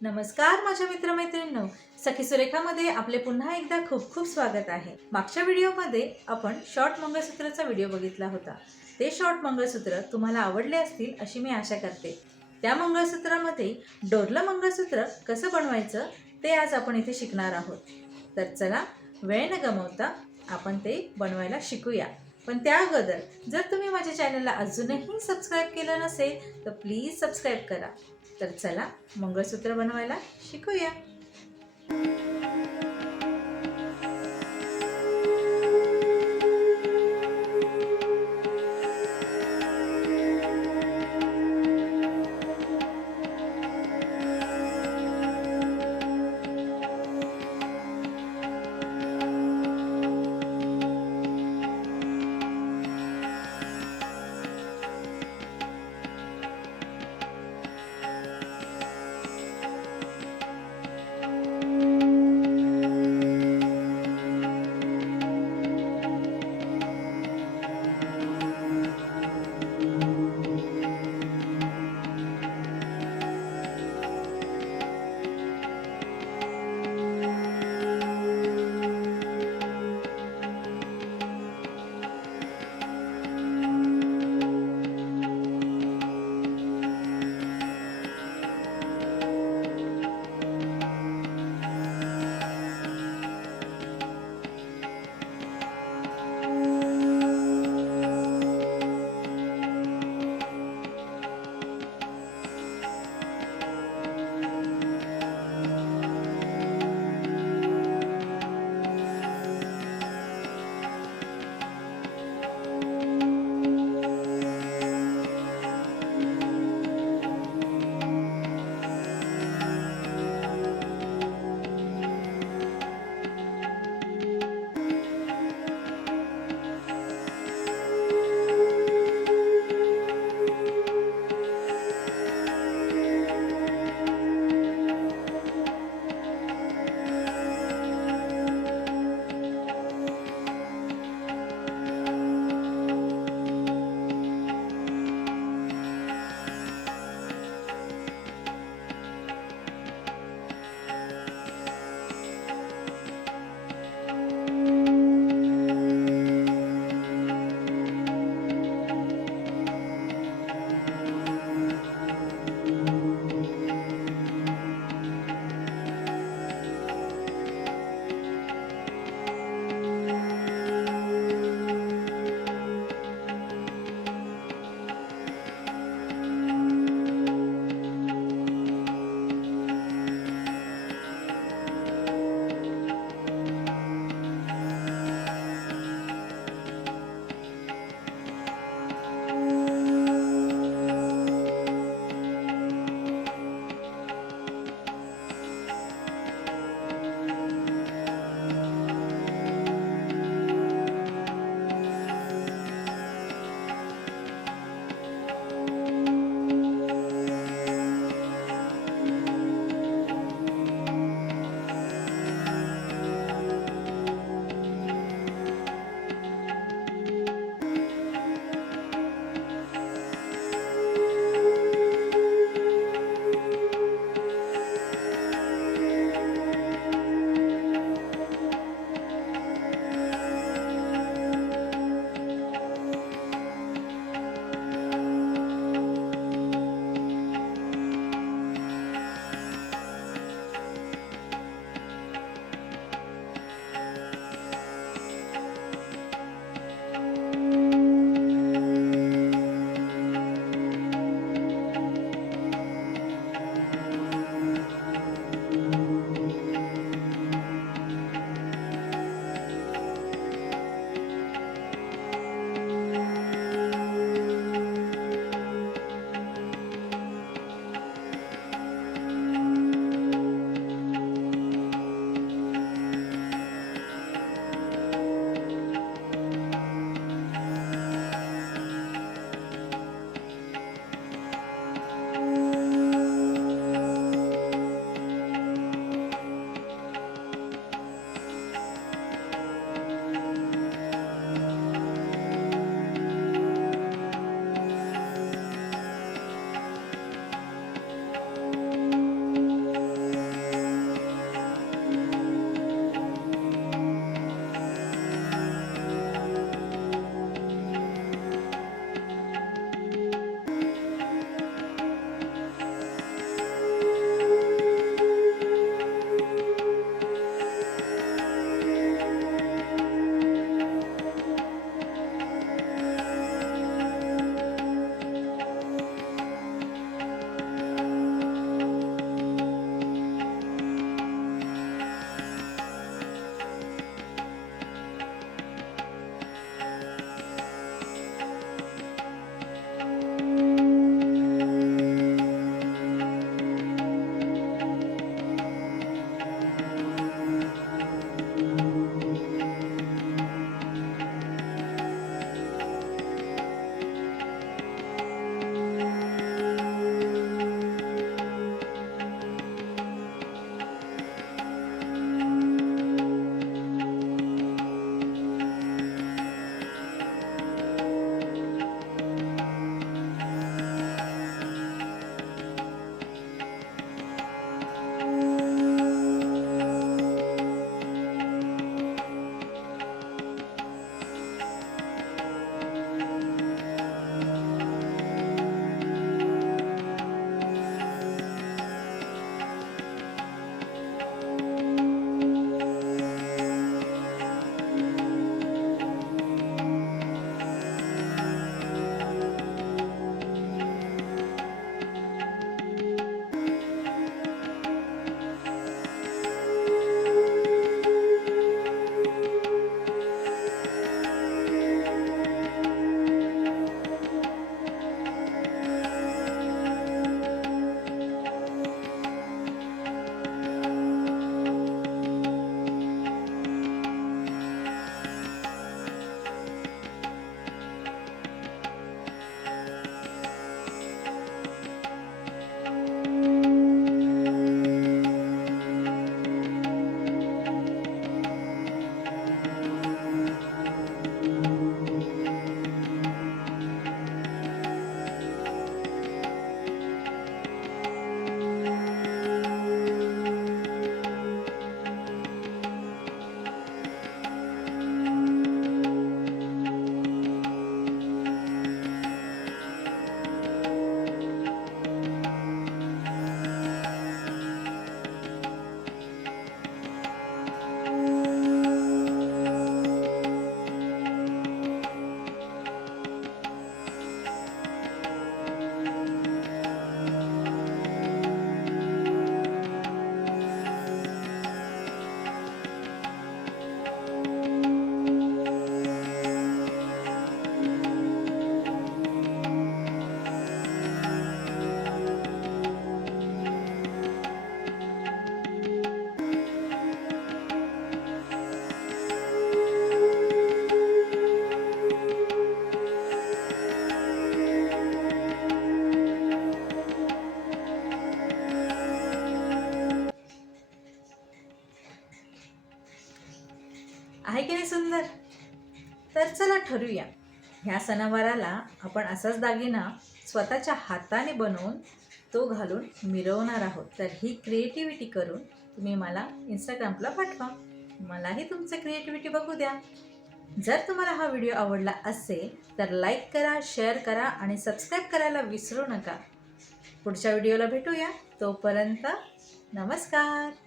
नमस्कार माझ्या मित्रमैत्रिणींनो, सखी सुरेखामध्ये आपले पुन्हा एकदा खूप खूप स्वागत आहे। मागच्या व्हिडिओमध्ये आपण शॉर्ट मंगळसूत्राचा व्हिडिओ बघितला होता। ते शॉर्ट मंगळसूत्र तुम्हाला आवडले असतील अशी मी आशा करते। त्या मंगळसूत्रामध्ये डोरलं मंगळसूत्र कसं बनवायचं ते आज आपण इथे शिकणार आहोत। तर चला वेळ न गमावता आपण ते बनवायला शिकूया। पण त्या अगोदर जर तुम्ही माझ्या चॅनलला अजूनही सबस्क्राइब केलं नसेल तर प्लीज सबस्क्राइब करा। तर चला मंगळसूत्र बनवायला शिकूया। आहे की नाही सुंदर? तर चला ठरवूया, ह्या सणावाराला आपण असाच दागिना स्वतःच्या हाताने बनवून तो घालून मिरवणार आहोत. तर ही क्रिएटिव्हिटी करून तुम्ही मला इंस्टाग्रामला पाठवा, मलाही तुमचं क्रिएटिव्हिटी बघू द्या. जर तुम्हाला हा व्हिडिओ आवडला असेल तर लाईक करा, शेअर करा आणि सबस्क्राईब करायला विसरू नका. पुढच्या व्हिडिओला भेटूया. तोपर्यंत नमस्कार.